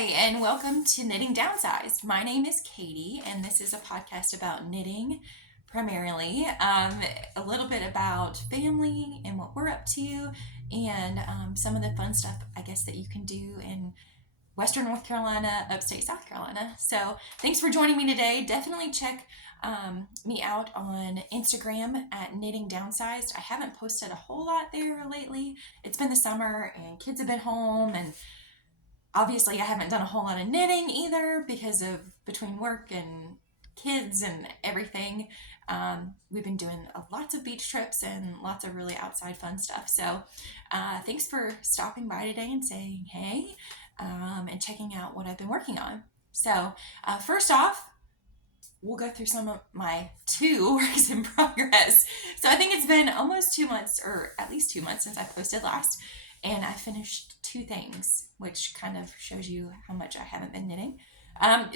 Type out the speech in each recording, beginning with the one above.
And welcome to Knitting Downsized. My name is Katie, and this is a podcast about knitting primarily, a little bit about family and what we're up to, and some of the fun stuff, I guess, that you can do in Western North Carolina, upstate South Carolina. So thanks for joining me today. Definitely check me out on Instagram at Knitting Downsized. I haven't posted a whole lot there lately. It's been the summer and kids have been home, and obviously I haven't done a whole lot of knitting either because of between work and kids and everything. We've been doing lots of beach trips and lots of really outside fun stuff. So thanks for stopping by today and saying hey, and checking out what I've been working on. So first off, we'll go through some of my two works in progress. So I think it's been almost 2 months, or at least 2 months since I posted last, and I finished two things, which kind of shows you how much I haven't been knitting.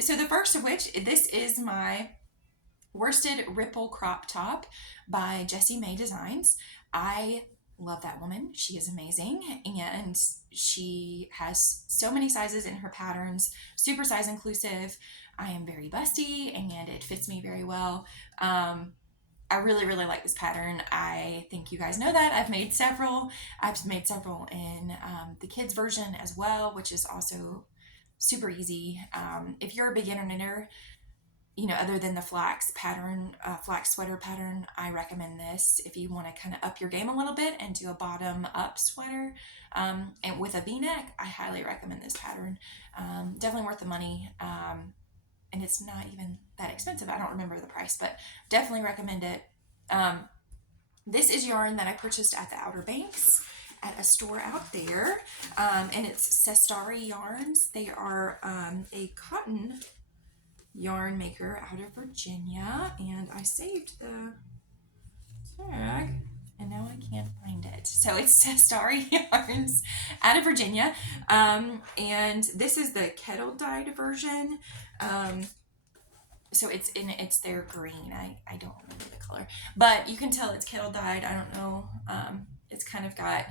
So the first of which, this is my worsted ripple crop top by Jessie May Designs. I love that woman. She is amazing, and she has so many sizes in her patterns, super size inclusive. I am very busty and it fits me very well. I really, really like this pattern. I think you guys know that. I've made several. I've made several in the kids version as well, which is also super easy. If you're a beginner knitter, other than the flax pattern, flax sweater pattern, I recommend this. If you want to kind of up your game a little bit and do a bottom up sweater, and with a V-neck, I highly recommend this pattern. Definitely worth the money. And it's not even that expensive. I don't remember the price, but definitely recommend it. This is yarn that I purchased at the Outer Banks at a store out there, and it's Sestari yarns. They are a cotton yarn maker out of Virginia, and I saved the tag and now I can't find it. So it's Sestari yarns out of Virginia, and this is the kettle dyed version. So it's their green. I don't remember the color, but you can tell it's kettle dyed. I don't know. It's kind of got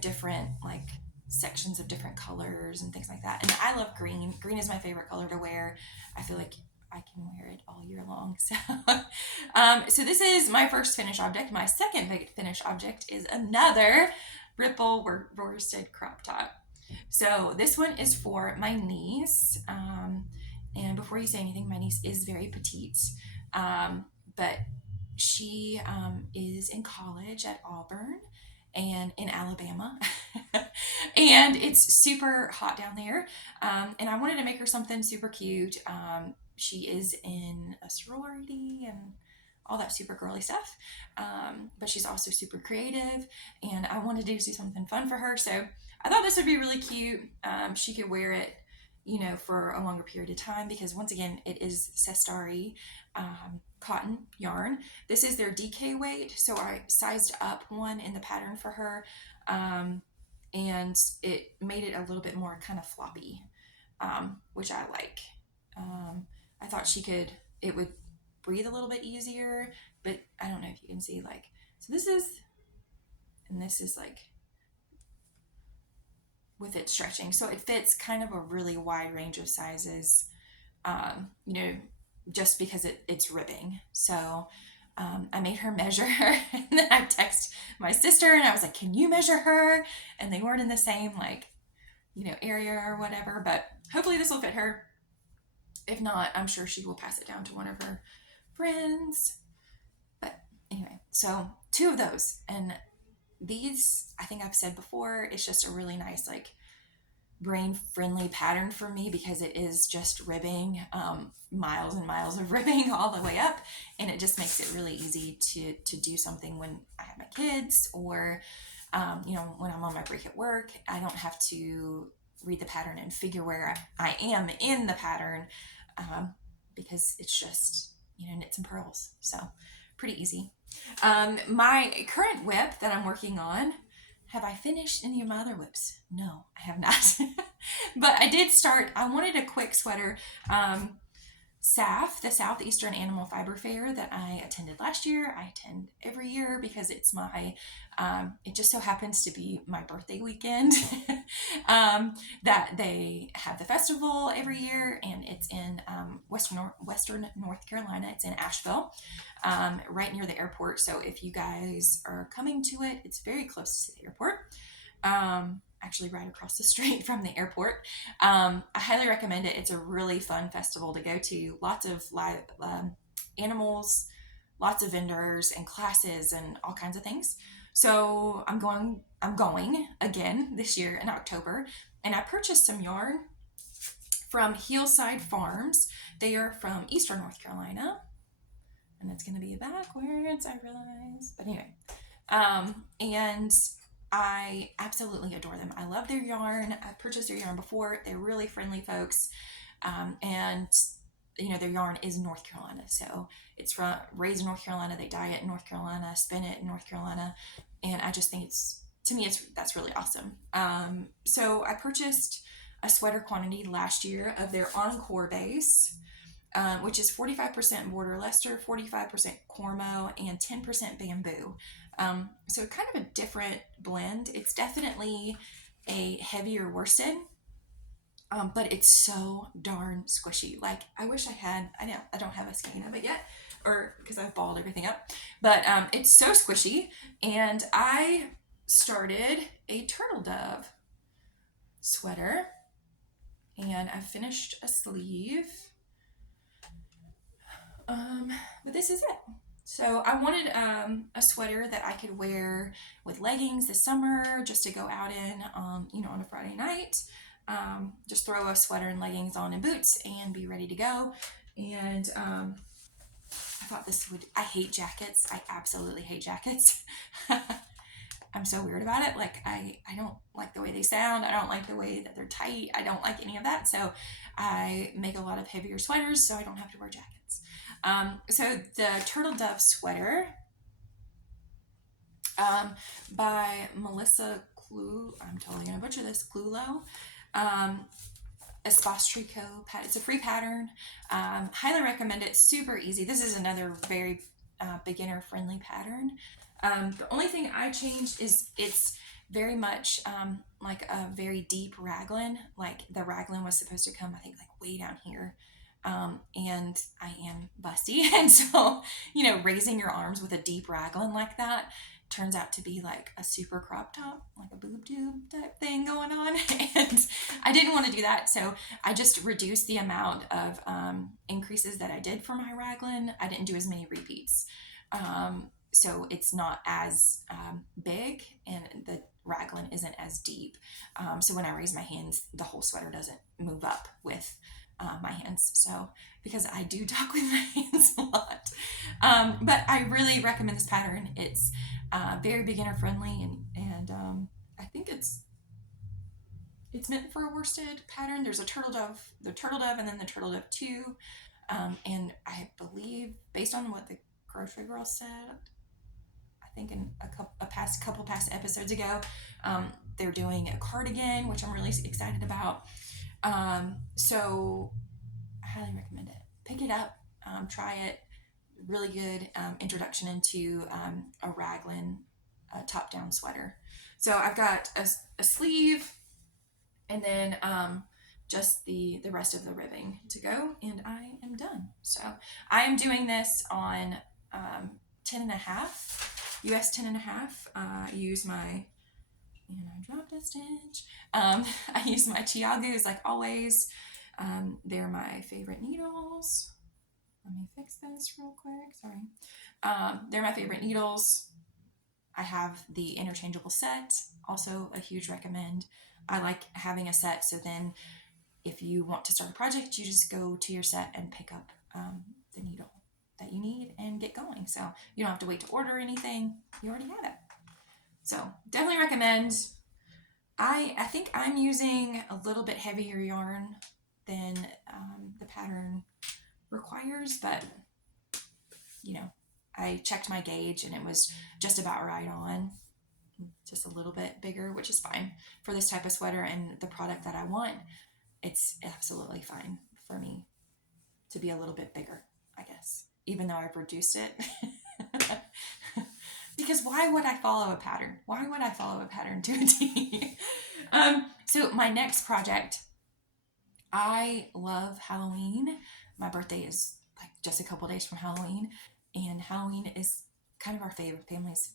different like sections of different colors and things like that. And I love green. Green is my favorite color to wear. I feel like I can wear it all year long. So, so this is my first finished object. My second big finished object is another ripple worsted crop top. So this one is for my niece. And before you say anything, my niece is very petite, but she is in college at Auburn and in Alabama, and it's super hot down there, and I wanted to make her something super cute. She is in a sorority and all that super girly stuff, but she's also super creative, and I wanted to do something fun for her, so I thought this would be really cute. She could wear it for a longer period of time, because once again, it is Sestari cotton yarn. This is their DK weight, so I sized up one in the pattern for her, and it made it a little bit more kind of floppy, which I like. I thought it would breathe a little bit easier, but I don't know if you can see, like, so this is like with it stretching, so it fits kind of a really wide range of sizes, just because it's ribbing. So I made her measure and then I texted my sister and I was like, can you measure her? And they weren't in the same area or whatever, but hopefully this will fit her. If not, I'm sure she will pass it down to one of her friends. But anyway, so two of those, and these, I think I've said before, it's just a really nice, like, brain friendly pattern for me, because it is just ribbing, miles and miles of ribbing all the way up, and it just makes it really easy to do something when I have my kids, or when I'm on my break at work. I don't have to read the pattern and figure where I am in the pattern, because it's just knits and pearls, so pretty easy. My current whip that I'm working on, have I finished any of my other whips? No, I have not. But I did start. I wanted a quick sweater. SAF, the Southeastern Animal Fiber Fair that I attended last year. I attend every year because it's it just so happens to be my birthday weekend. That they have the festival every year, and it's in Western North Carolina. It's in Asheville, right near the airport. So if you guys are coming to it, it's very close to the airport. Actually right across the street from the airport. I highly recommend it. It's a really fun festival to go to. Lots of live animals, lots of vendors and classes and all kinds of things. So I'm going again this year in October, and I purchased some yarn from Hillside Farms. They are from Eastern North Carolina, and it's going to be backwards, I realize. But anyway, and I absolutely adore them. I love their yarn. I've purchased their yarn before. They're really friendly folks. And their yarn is North Carolina. So it's raised in North Carolina. They dye it in North Carolina, spin it in North Carolina. And I just think that's really awesome. So I purchased a sweater quantity last year of their Encore base, which is 45% border Leicester, 45% Cormo, and 10% bamboo. So kind of a different blend. It's definitely a heavier worsted, but it's so darn squishy. Like, I wish I don't have a skein of it yet, or because I've balled everything up, but it's so squishy. And I started a turtle dove sweater, and I finished a sleeve. But this is it. So I wanted a sweater that I could wear with leggings this summer, just to go out in, on a Friday night. Just throw a sweater and leggings on and boots and be ready to go. And I thought I hate jackets. I absolutely hate jackets. I'm so weird about it. Like, I don't like the way they sound. I don't like the way that they're tight. I don't like any of that. So I make a lot of heavier sweaters so I don't have to wear jackets. So the Turtle Dove sweater by Melissa I'm totally going to butcher this, Clulo. Espace Tricot pattern. It's a free pattern. Highly recommend it. Super easy. This is another very beginner friendly pattern. The only thing I changed is it's very much like a very deep raglan. Like, the raglan was supposed to come, I think, like way down here. And I am busty. And so, raising your arms with a deep raglan like that turns out to be like a super crop top, like a boob tube type thing going on. And I didn't want to do that. So I just reduced the amount of increases that I did for my raglan. I didn't do as many repeats. So it's not as big, and the raglan isn't as deep. So when I raise my hands, the whole sweater doesn't move up with my hands. So, because I do talk with my hands a lot. But I really recommend this pattern. It's very beginner friendly, and I think it's meant for a worsted pattern. There's the turtle dove, and then the turtle dove 2. And I believe, based on what the grocery girl said, I think in a couple past episodes ago, they're doing a cardigan, which I'm really excited about. So I highly recommend it. Pick it up, try it. Really good introduction into a raglan top-down sweater. So I've got a sleeve, and then just the rest of the ribbing to go, and I am done. So I am doing this on 10.5, US 10.5. I use my, and I dropped a stitch. I use my Chiagus like always. They're my favorite needles. Let me fix this real quick. Sorry. They're my favorite needles. I have the interchangeable set. Also a huge recommend. I like having a set, so then if you want to start a project, you just go to your set and pick up the needle that you need and get going. So you don't have to wait to order anything. You already have it. So definitely recommend. I think I'm using a little bit heavier yarn than the pattern requires, but I checked my gauge and it was just about right on, just a little bit bigger, which is fine for this type of sweater and the product that I want. It's absolutely fine for me. to be a little bit bigger, I guess, even though I've reduced it. Because why would I follow a pattern? Why would I follow a pattern to a T? So my next project, I love Halloween. My birthday is like just a couple days from Halloween, and Halloween is kind of our family's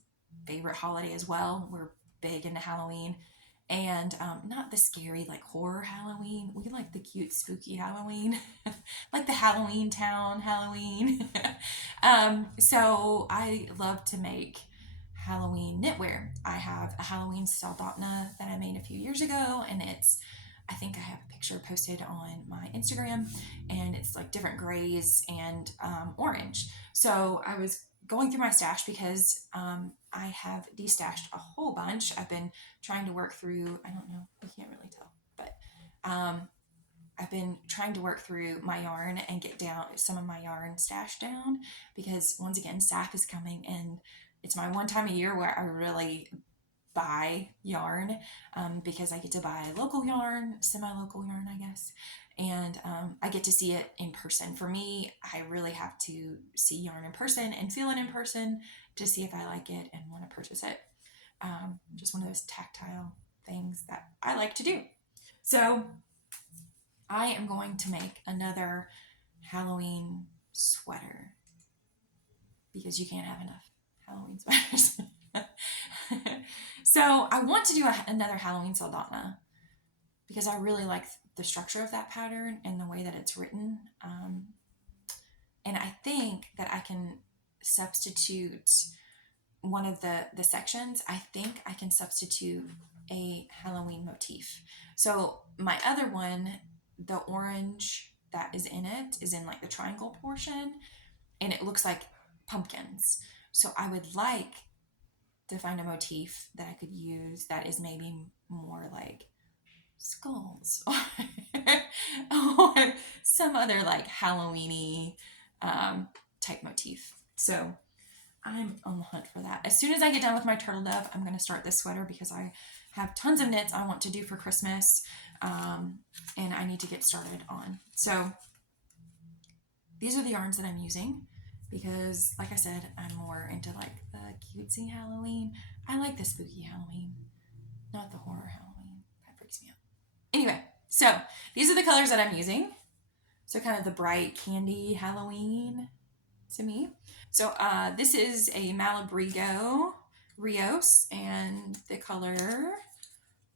favorite holiday as well. We're big into Halloween, and not the scary like horror Halloween. We like the cute spooky Halloween, like the Halloween Town Halloween. So I love to make Halloween knitwear. I have a Halloween saldana that I made a few years ago, and I think I have a picture posted on my Instagram, and it's like different grays and orange. So I was going through my stash because I have destashed a whole bunch. I've been trying to work through, I don't know, you can't really tell, but I've been trying to work through my yarn and get down some of my yarn stash down, because once again, SAF is coming, and it's my one time a year where I really buy yarn, because I get to buy local yarn, semi-local yarn, I guess, and I get to see it in person. For me, I really have to see yarn in person and feel it in person to see if I like it and want to purchase it. Just one of those tactile things that I like to do. So I am going to make another Halloween sweater, because you can't have enough Halloween sweaters. So I want to do another Halloween saldana, because I really like the structure of that pattern and the way that it's written. And I think that I can substitute one of the sections. I think I can substitute a Halloween motif. So my other one, the orange that is in it is in like the triangle portion, and it looks like pumpkins. So I would like to find a motif that I could use that is maybe more like skulls or some other like Halloween-y type motif. So I'm on the hunt for that. As soon as I get done with my turtle dove, I'm going to start this sweater, because I have tons of knits I want to do for Christmas, and I need to get started on. So these are the yarns that I'm using, because like I said, I'm more into like the cutesy Halloween. I like the spooky Halloween, not the horror Halloween. That freaks me out. Anyway, so these are the colors that I'm using. So kind of the bright candy Halloween to me. So this is a Malabrigo Rios, and the color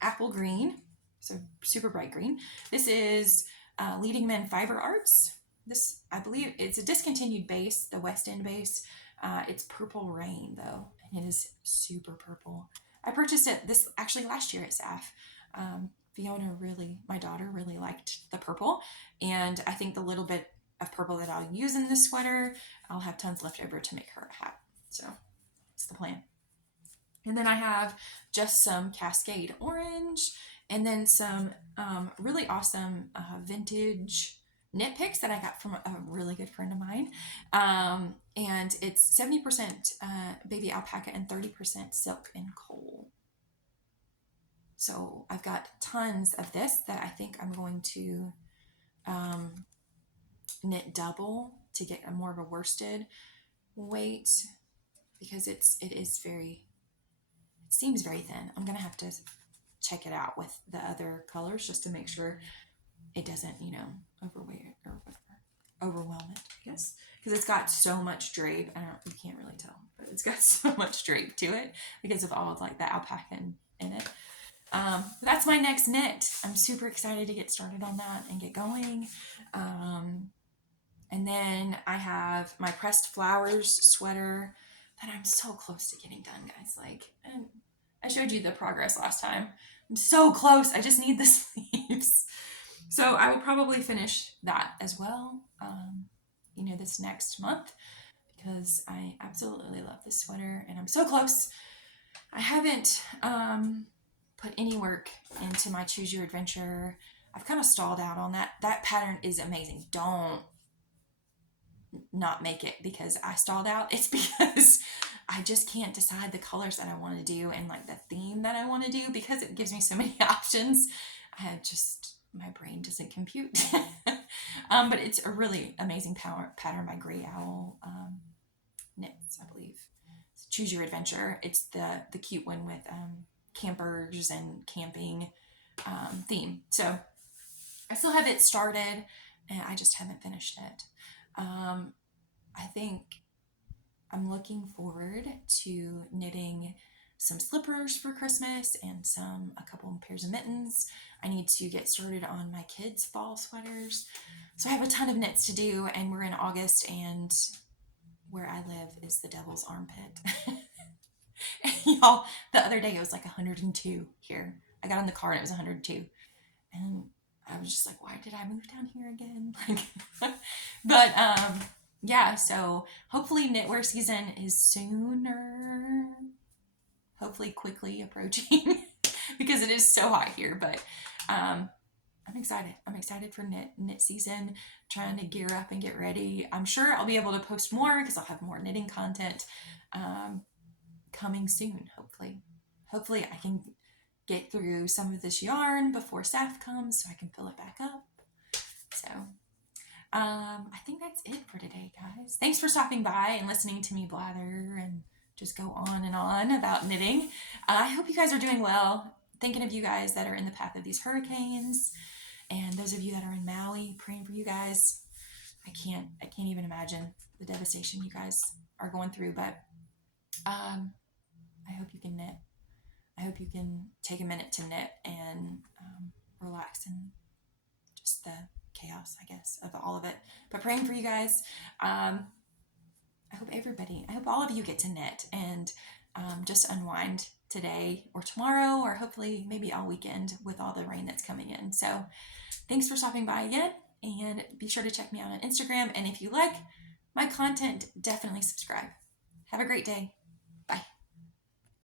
apple green, so super bright green. This is Leading Men Fiber Arts. This, I believe, it's a discontinued base, the West End base. It's Purple Rain, though, and it is super purple. I purchased it actually last year at SAF. Fiona my daughter really liked the purple, and I think the little bit of purple that I'll use in this sweater, I'll have tons left over to make her a hat. So that's the plan. And then I have just some Cascade Orange, and then some really awesome vintage knit picks that I got from a really good friend of mine. And it's 70% baby alpaca and 30% silk and coal. So I've got tons of this that I think I'm going to knit double to get a more of a worsted weight, because it seems very thin. I'm gonna have to check it out with the other colors just to make sure it doesn't, overweight it or whatever, overwhelm it, I guess, because it's got so much drape. You can't really tell, but it's got so much drape to it because of all of like the alpaca in it. That's my next knit. I'm super excited to get started on that and get going. And then I have my Pressed Flowers sweater that I'm so close to getting done, guys. And I showed you the progress last time. I'm so close. I just need the sleeves. So I will probably finish that as well, this next month, because I absolutely love this sweater and I'm so close. I haven't put any work into my Choose Your Adventure. I've kind of stalled out on that. That pattern is amazing. Don't not make it because I stalled out. It's because I just can't decide the colors that I want to do and like the theme that I want to do, because it gives me so many options. My brain doesn't compute. But it's a really amazing pattern by Gray Owl Knits, I believe. So Choose Your Adventure. It's the cute one with campers and camping theme. So I still have it started, and I just haven't finished it. I think I'm looking forward to knitting some slippers for Christmas and a couple of pairs of mittens. I need to get started on my kids' fall sweaters. So I have a ton of knits to do, and we're in August, and where I live is the devil's armpit. Y'all, the other day it was like 102 here. I got in the car and it was 102. And I was just like, why did I move down here again? Like, but yeah, so hopefully knitwear season is sooner, hopefully quickly approaching because it is so hot here. But I'm excited. I'm excited for knit season, trying to gear up and get ready. I'm sure I'll be able to post more because I'll have more knitting content coming soon, hopefully. Hopefully I can get through some of this yarn before SAF comes so I can fill it back up. So I think that's it for today, guys. Thanks for stopping by and listening to me blather and just go on and on about knitting. I hope you guys are doing well. Thinking of you guys that are in the path of these hurricanes, and those of you that are in Maui, praying for you guys. I can't even imagine the devastation you guys are going through, but I hope you can knit. I hope you can take a minute to knit and relax in just the chaos, I guess, of all of it. But praying for you guys. I hope all of you get to knit and just unwind today or tomorrow, or hopefully maybe all weekend with all the rain that's coming in. So thanks for stopping by again, and be sure to check me out on Instagram. And if you like my content, definitely subscribe. Have a great day.